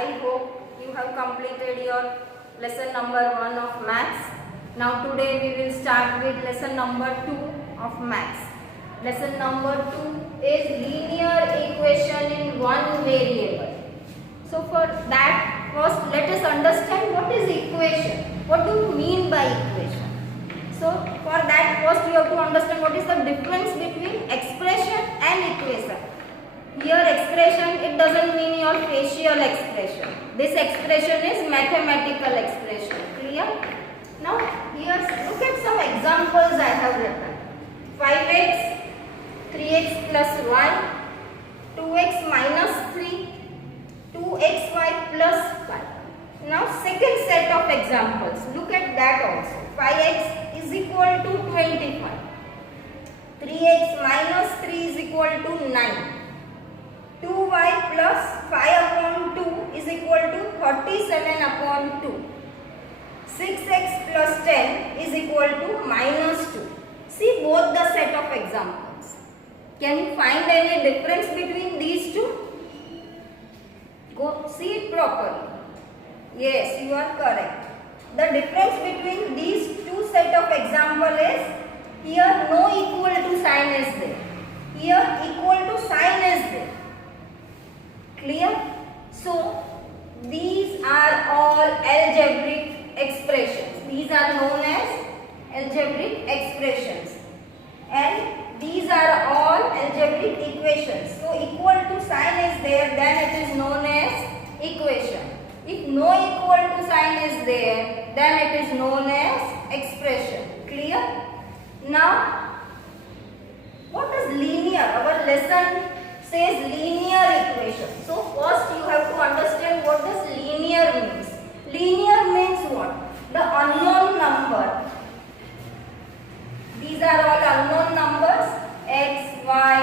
I hope you have completed your lesson number 1 of maths. Now today we will start with lesson number 2 of maths. Lesson number 2 is linear equation in one variable. So for that, first let us understand what is equation. What do you mean by equation? So for that, first you have to understand what is the difference between expression and equation. Here expression, it doesn't mean your facial expression. This expression is mathematical expression. Clear? Now here look at some examples I have written. 5x, 3x plus y, 2x minus 3, 2xy plus 5. Now second set of examples. Look at that also. 5x is equal to 25. 3x minus 3 is equal to 9. 2y plus 5 upon 2 is equal to 37 upon 2. 6x plus 10 is equal to minus 2. See both the set of examples. Can you find any difference between these two? Go see it properly. Yes, you are correct. The difference between these two set of example is here no equal to sign is there. Here equal to sign is there. Clear? So these are all algebraic expressions. These are known as algebraic expressions. And these are all algebraic equations. So equal to sign is there, then it is known as equation. If no equal to sign is there, then it is known as expression. Clear? Now, what is linear? Our lesson says linear equation. So first you have to understand what does linear means. Linear means what? The unknown number. These are all unknown numbers, x, y,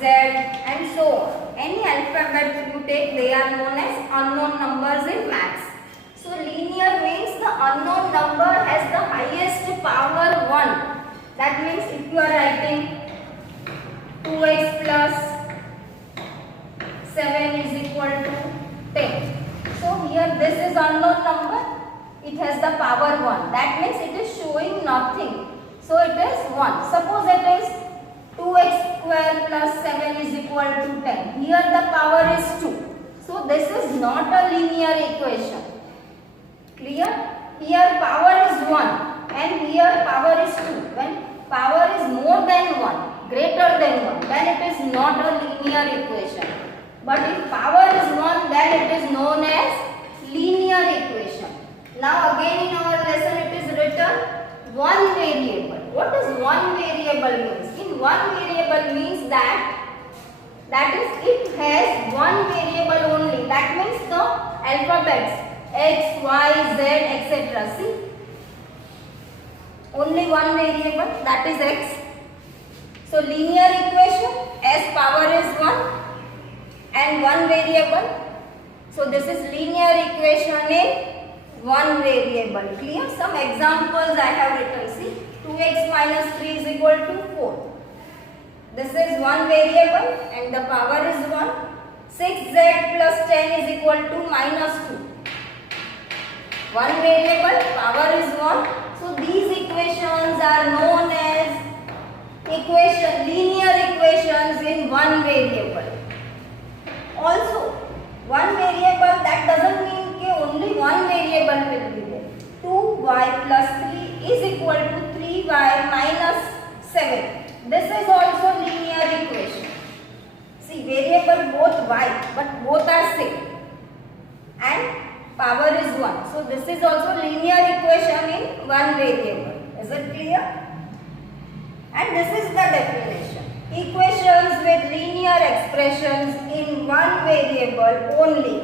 z and so on. Any alphabet you take, they are known as unknown numbers in maths. So linear means the unknown number has the highest power 1. That means if you are writing 2x plus 7 is equal to 10. So here this is unknown number. It has the power 1. That means it is showing nothing. So it is 1. Suppose it is 2x square plus 7 is equal to 10. Here the power is 2. So this is not a linear equation. Clear? Here power is 1 and here power is 2. When power is more than 1, greater than 1, then it is not a linear equation. But if power is 1, then it is known as linear equation. Now again in our lesson it is written one variable. What does one variable means? In one variable means that is it has one variable only. That means the alphabets x, y, z, etc. See, only one variable, that is x. So linear equation as power is 1 and one variable. So this is linear equation in one variable. Clear? Some examples I have written. See, 2x minus 3 is equal to 4. This is one variable and the power is 1. 6z plus 10 is equal to minus 2. One variable, power is 1. So these equations are known as linear equations in one variable. Also, one variable, that doesn't mean that only one variable will be there. 2y plus 3 is equal to 3y minus 7. This is also linear equation. See, variable both y, but both are same. And power is 1. So this is also linear equation in one variable. Is it clear? And this is the definition. Equations with linear expressions in one variable only.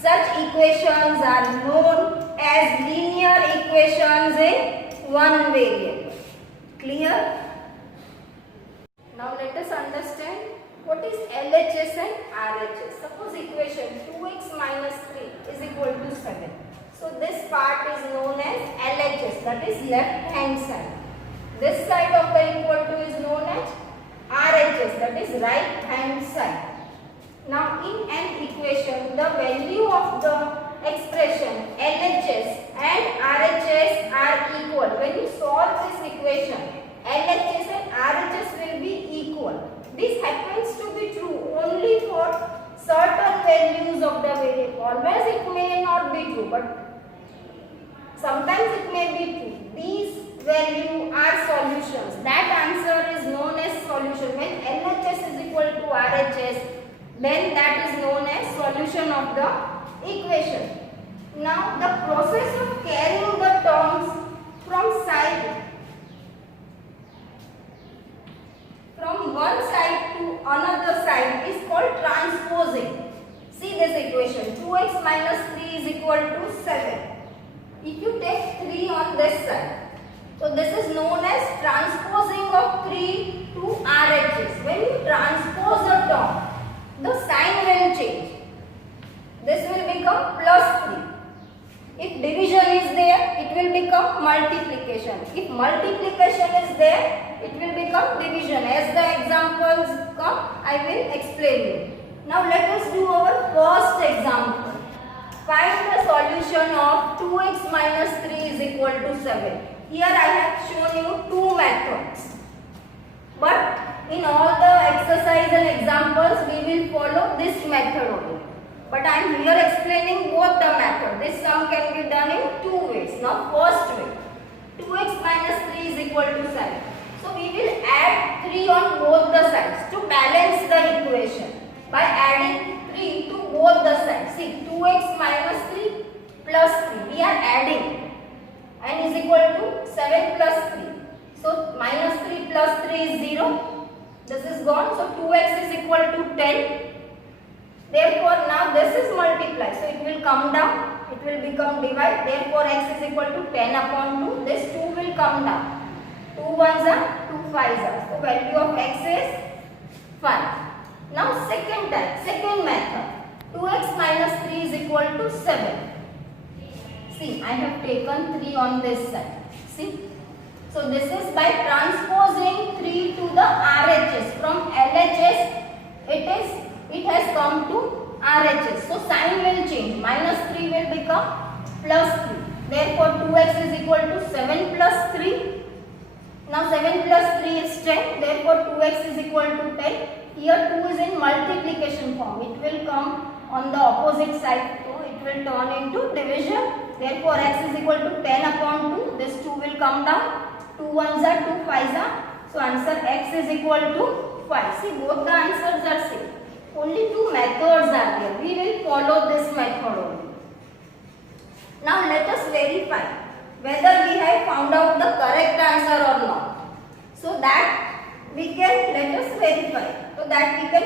Such equations are known as linear equations in one variable. Clear? Now let us understand what is LHS and RHS. Suppose equation 2x minus 3 is equal to 7. So this part is known as LHS, that is left hand side. This side of the equal to is known as RHS, that is right hand side. Now in an equation, the value of the expression LHS and RHS are equal. When you solve this equation, LHS and RHS will be equal. This happens to be true only for certain values of the variable. Always it may not be true, but sometimes it may be true. These values are solutions. That answer is known as solution. When LHS is equal to RHS, then that is known as solution of the equation. Now the process of carrying the terms from one side to another side is called transposing. See this equation, 2x minus 3 is equal to 7. If you take 3 on this side, so this is known as transposing of 3 to RHS. When you transpose a term, the sign will change. This will become plus 3. If division is there, it will become multiplication. If multiplication is there, it will become division. As the examples come, I will explain you. Now let us do our first example. Find the solution of 2x minus 3 is equal to 7. Here I have shown you two methods. But in all the exercise and examples, we will follow this method only. But I am here explaining both the method. This sum can be done in two ways. Now first way, 2x minus 3 is equal to 7. So we will add 3 on both the sides to balance the equation. By adding 3 to both the sides. See, 2x minus 3 plus 3. We are adding and is equal to 7 plus 3. So minus 3 plus 3 is 0. This is gone. So 2x is equal to 10. Therefore now this is multiplied. So it will come down. It will become divide. Therefore x is equal to 10 upon 2. This 2 will come down. 2 ones are 2 5s are. So value of x is 5. Now second method. 2x minus 3 is equal to 7. See, I have taken 3 on this side. See. So this is by transposing 3 to the RHS. From LHS it has come to RHS. So sign will change. Minus 3 will become plus 3. Therefore 2x is equal to 7 plus 3. Now 7 plus 3 is 10. Therefore 2x is equal to 10. Here 2 is in multiplication form. It will come on the opposite side. So it will turn into division. Therefore x is equal to 10 upon 2. This 2 will come down. 2 ones are 2 5s are. So answer x is equal to 5. See, both the answers are same. Only two methods are there. We will follow this method only. Now let us verify whether we have found out the correct answer or not. So that we can, let us verify. So that we can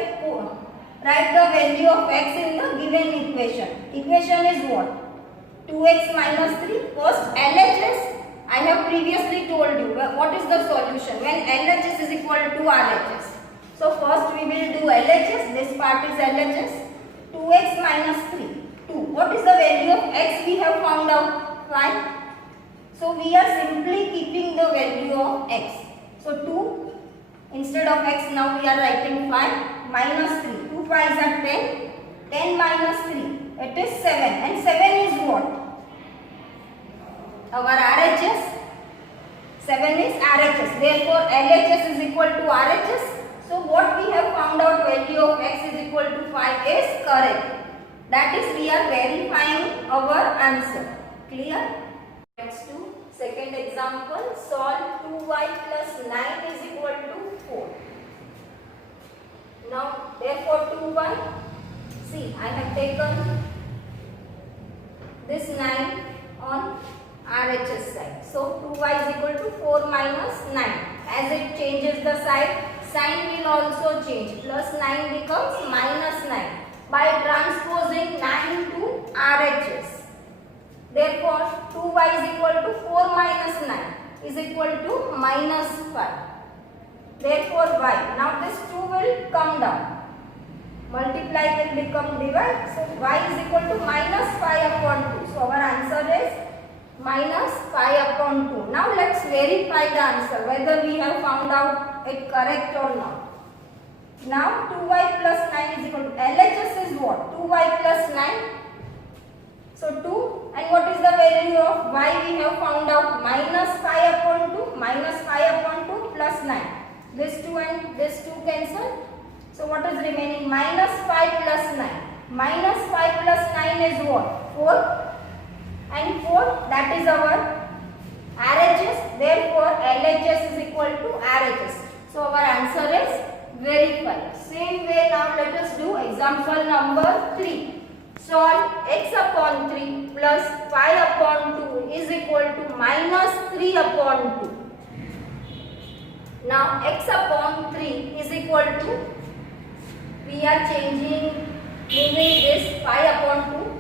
write the value of x in the given equation. Equation is what? 2x minus 3. First LHS. I have previously told you what is the solution when LHS is equal to RHS. So first we will do LHS. This part is LHS. 2x minus 3. 2. What is the value of x we have found out? 5. So we are simply keeping the value of x. So 2 instead of x now we are writing 5 minus 3. 2 5s are 10. 10 minus 3. It is 7. And 7 is what? Our RHS. 7 is RHS. Therefore LHS is equal to RHS. So what we have found out value of x is equal to 5 is correct. That is we are verifying our answer. Clear? Let's do second example. Solve 2y plus 9 is equal to 4. Now therefore 2y. See, I have taken this 9 on RHS side. So 2y is equal to 4 minus 9. As it changes the side, sign will also change. Plus 9 becomes minus 9 by transposing 9 to RHS. Therefore 2y is equal to 4 minus 9 is equal to minus 5. Therefore y. Now this 2 will come down. Multiply will become divide. So y is equal to minus 5 upon 2. So our answer is minus 5 upon 2. Now let's verify the answer whether we have found out it correct or not. Now 2y plus 9 is equal to LHS is what? 2y plus 9. So 2, and what is the value of y we have found out? Minus 5 upon 2, minus 5 upon 2 plus 9. This 2 and this 2 cancel. So what is remaining? Minus 5 plus 9. Minus 5 plus 9 is what? 4. And 4, that is our RHS. Therefore, LHS is equal to RHS. So our answer is verify. Same way, now let us do example number 3. Solve x upon 3 plus 5 upon 2 is equal to minus 3 upon 2. Now x upon 3 is equal to, we are moving this 5 upon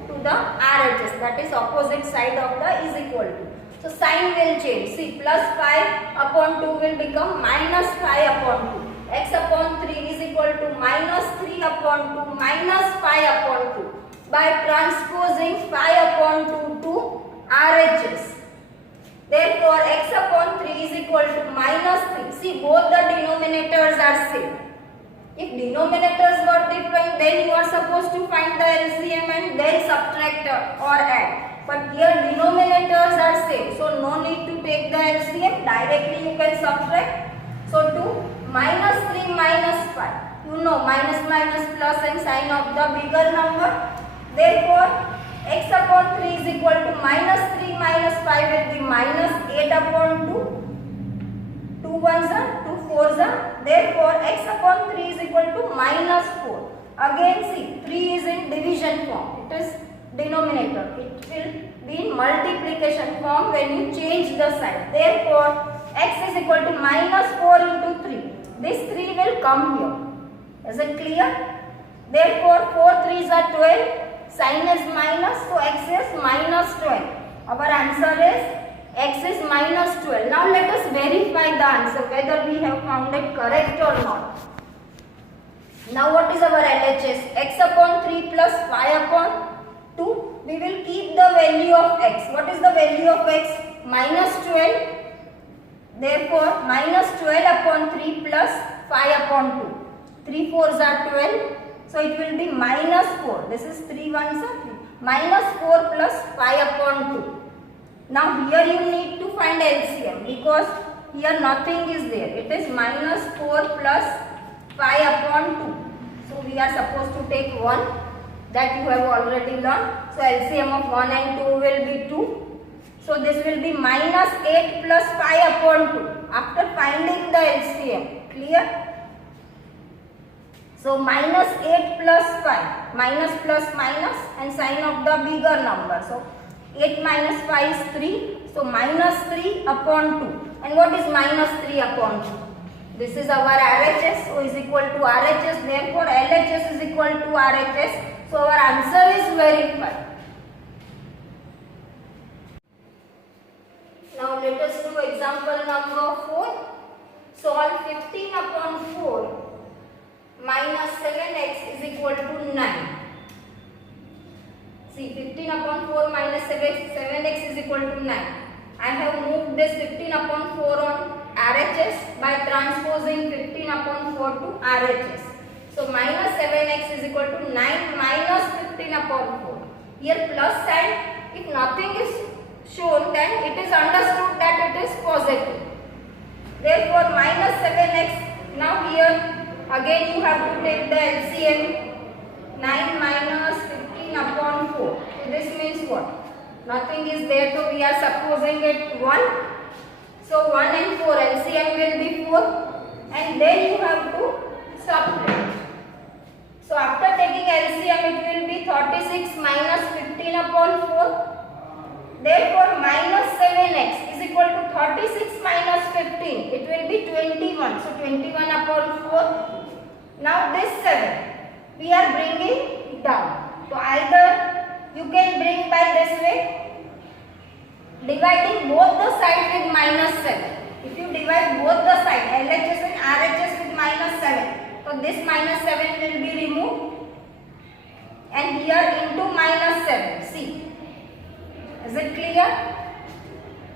2 to the RHS, that is opposite side of the is equal to. So sign will change. See, plus 5 upon 2 will become minus 5 upon 2. X upon 3 is equal to minus 3 upon 2 minus 5 upon 2. By transposing 5 upon 2 to RHS. Therefore, x upon 3 is equal to minus 3. See, both the denominators are same. If denominators were different, then you are supposed to find the LCM and then subtract or add. But here denominators are same. So, no need to take the LCM. Directly you can subtract. So, 2 minus 3 minus 5. You know, minus minus plus and sign of the bigger number. Therefore, x upon 3 is equal to minus 3 minus 5 will be minus 8 upon 2. 2 ones are 2 fours are. Therefore, x upon 3 is equal to minus 4. Again see, 3 is in division form. It is denominator. It will be in multiplication form when you change the sign. Therefore, x is equal to minus 4 into 3. This 3 will come here. Is it clear? Therefore, 4 3s are 12. Sign is minus, so x is minus 12. Our answer is x is minus 12. Now let us verify the answer whether we have found it correct or not. Now what is our LHS? X upon 3 plus 5 upon 2. We will keep the value of x. What is the value of x? Minus 12. Therefore, minus 12 upon 3 plus 5 upon 2. 3 fours are 12. So it will be minus 4. This is 3 ones are 3. Minus 4 plus 5 upon 2. Now here you need to find LCM because here nothing is there. It is minus 4 plus 5 upon 2. So we are supposed to take 1. That you have already learned. So LCM of 1 and 2 will be 2. So this will be minus 8 plus 5 upon 2. After finding the LCM. Clear? So minus 8 plus 5, minus plus minus and sign of the bigger number. So 8 minus 5 is 3. So minus 3 upon 2. And what is minus 3 upon 2? This is our RHS. So is equal to RHS. Therefore LHS is equal to RHS. So our answer is verified. Now let us do example number 4. Solve 15 upon 4. Minus 7x is equal to 9. See, 15 upon 4 minus 7x is equal to 9. I have moved this 15 upon 4 on RHS by transposing 15 upon 4 to RHS. So, minus 7x is equal to 9 minus 15 upon 4. Here plus sign, if nothing is shown, then it is understood that it is positive. Therefore, minus 7x, now here again you have to take the LCM. 9 minus 15 upon 4. So this means what? Nothing is there, so we are supposing it 1. So 1 and 4 LCM will be 4. And then you have to subtract. So after taking LCM it will be 36 minus 15 upon 4. Therefore minus 7x is equal to 36 minus 15. It will be 21. So 21 upon 4. Now this 7 we are bringing down. So either you can bring by this way, dividing both the sides with minus 7. If you divide both the sides, LHS and RHS with minus 7, so this minus 7 will be removed and here into minus 7. See, is it clear?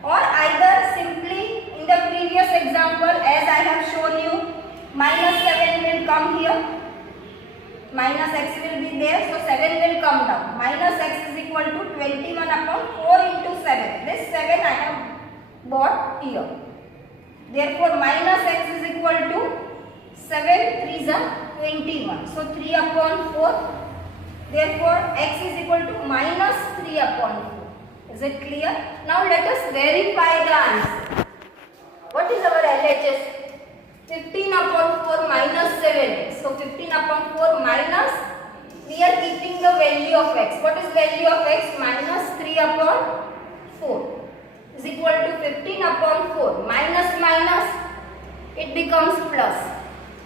Or either simply in the previous example as I have shown you, minus 7 will will come here. Minus x will be there, so 7 will come down. Minus x is equal to 21 upon 4 into 7. This 7 I have bought here. Therefore, minus x is equal to 7 3 is 21. So, 3 upon 4. Therefore, x is equal to minus 3 upon 4. Is it clear? Now, let us verify the answer. What is our LHS? 15 upon 4 minus 7x. So, 15 upon 4 minus, we are keeping the value of x. What is value of x? Minus 3 upon 4 is equal to 15 upon 4. Minus minus, it becomes plus.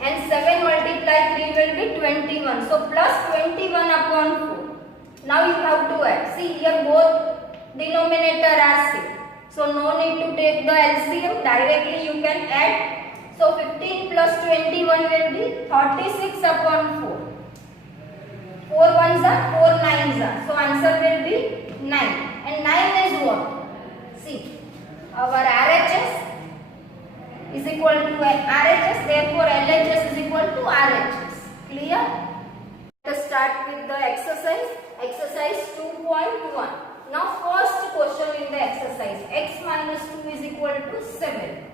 And 7 multiplied 3 will be 21. So, plus 21 upon 4. Now, you have to add. See, here both denominator are same. So, no need to take the LCM. Directly you can add. So, 15 plus 21 will be 36 upon 4. 4 ones are 4 nines are. So, answer will be 9. And 9 is what? See, our RHS is equal to RHS. Therefore, LHS is equal to RHS. Clear? Let us start with the exercise. Exercise 2.1. Now, first question in the exercise. X minus 2 is equal to 7.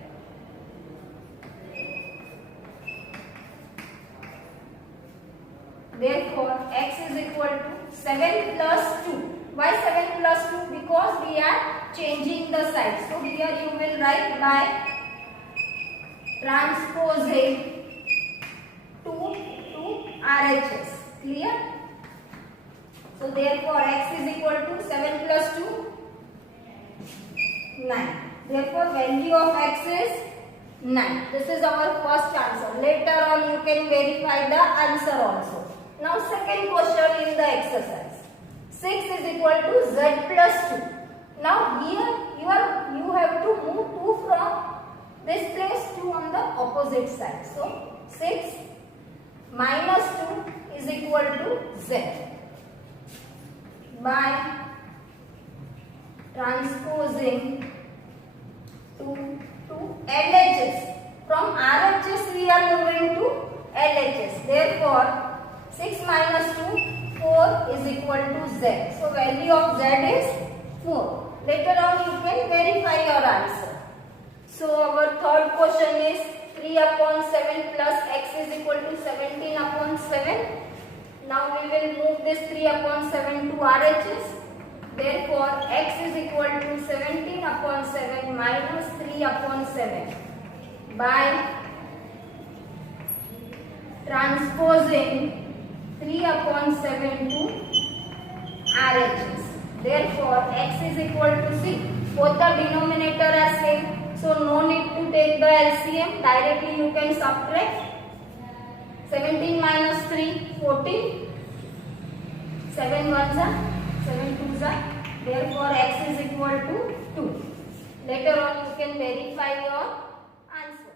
Therefore, x is equal to 7 plus 2. Why 7 plus 2? Because we are changing the side. So, here you will write by transposing 2 to RHS. Clear? So, therefore, x is equal to 7 plus 2, 9. Therefore, value of x is 9. This is our first answer. Later on, you can verify the answer also. Now, second question in the exercise. 6 is equal to z plus 2. Now, here you have to move 2 from this place to on the opposite side. So, 6 minus 2 is equal to z by transposing 2 to LHS. From RHS we are moving to LHS. Therefore, 6 minus 2, 4 is equal to z. So, value of z is 4. Later on you can verify your answer. So, our third question is 3 upon 7 plus x is equal to 17 upon 7. Now, we will move this 3 upon 7 to RHS. Therefore, x is equal to 17 upon 7 minus 3 upon 7 by transposing 3 upon 7 to RHS. Therefore, x is equal to 6. Both the denominator are same. So, no need to take the LCM. Directly you can subtract. 17 minus 3, 14. 7 ones are, 7 twos are. Therefore, x is equal to 2. Later on you can verify your answer.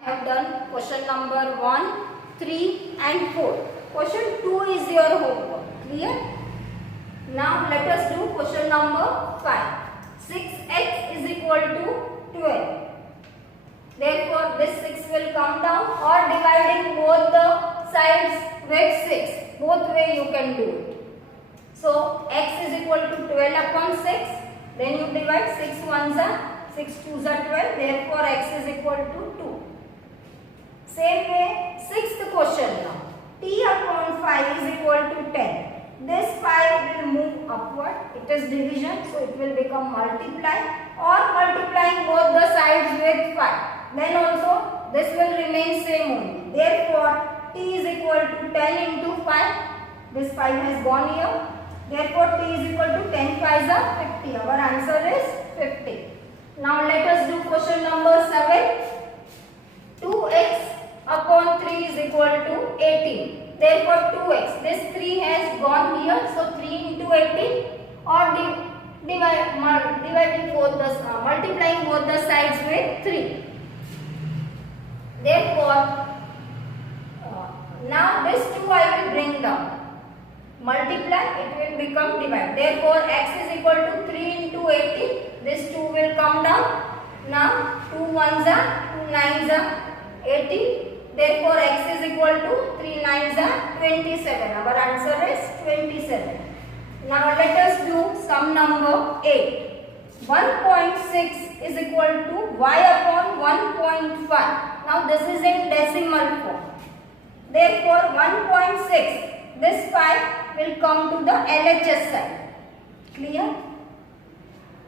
I have done question number 1, 3 and 4. Question 2 is your homework. Clear? Now let us do question number 5. 6x is equal to 12. Therefore, this 6 will come down, or dividing both the sides with 6. Both way you can do it. So, x is equal to 12 upon 6. Then you divide 6 ones are 6 twos are 12. Therefore, x is equal to 2. Same way, sixth question now. T upon 5 is equal to 10. This 5 will move upward. It is division, so it will become multiply, or multiplying both the sides with 5. Then also this will remain same only. Therefore, t is equal to 10 into 5. This 5 has gone here. Therefore, t is equal to 10 5s are 50. Our answer is 50. Now let us do question number 7. 2x upon 3 is equal to 18. Therefore, 2x. This 3 has gone here. So, 3 into 18, or dividing both the multiplying both the sides with 3. Therefore, now this 2 I will bring down. Multiply, it will become divide. Therefore, x is equal to 3 into 18. This 2 will come down. Now, 2 ones are 2 nines are 18. Therefore, x is equal to 3 9s are 27. Our answer is 27. Now let us do sum number 8. 1.6 is equal to y upon 1.5. Now this is in decimal form. Therefore 1.6, this 5 will come to the LHS side. Clear?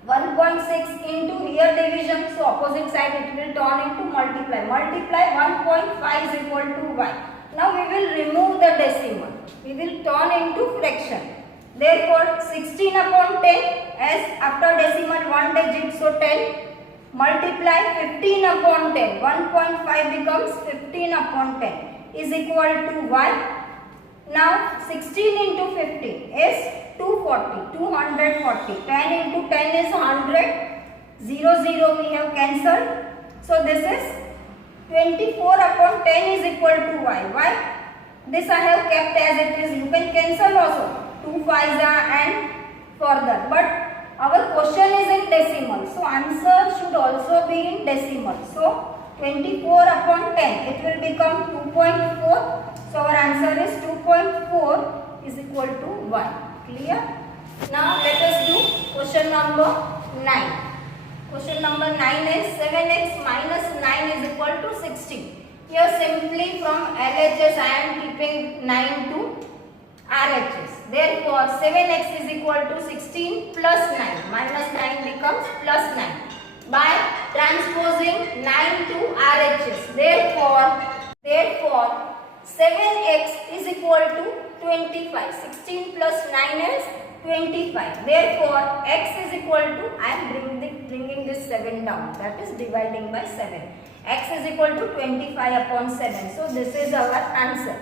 1.6 into here division, so opposite side it will turn into multiply. Multiply 1.5 is equal to y. Now we will remove the decimal. We will turn into fraction. Therefore 16 upon 10, as after decimal 1 digit, so 10. Multiply 15 upon 10. 1.5 becomes 15 upon 10 is equal to y. Now 16 into 15 is 240, 240. 10 into 10 is 100. 0, 0 we have cancelled. So this is 24 upon 10 is equal to y. Why? This I have kept as it is. You can cancel also. 2 5s and further. But our question is in decimal. So answer should also be in decimal. So 24 upon 10. It will become 2.4. So our answer is 2.4 is equal to 1. Clear? Now let us do question number 9. Question number 9 is 7x minus 9 is equal to 16. Here simply from LHS I am keeping 9 to RHS. Therefore 7x is equal to 16 plus 9. Minus 9 becomes plus 9. By transposing 9 to RHS. Therefore 7x is equal to 25. 16 plus 9 is 25. Therefore x is equal to, I am bringing this 7 down, that is dividing by 7. X is equal to 25 upon 7. So this is our answer.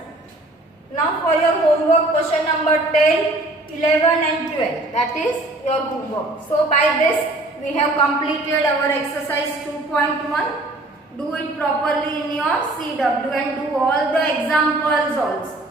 Now for your homework, question number 10, 11 and 12, that is your homework. So by this we have completed our exercise 2.1. Do it properly in your CW and do all the examples also.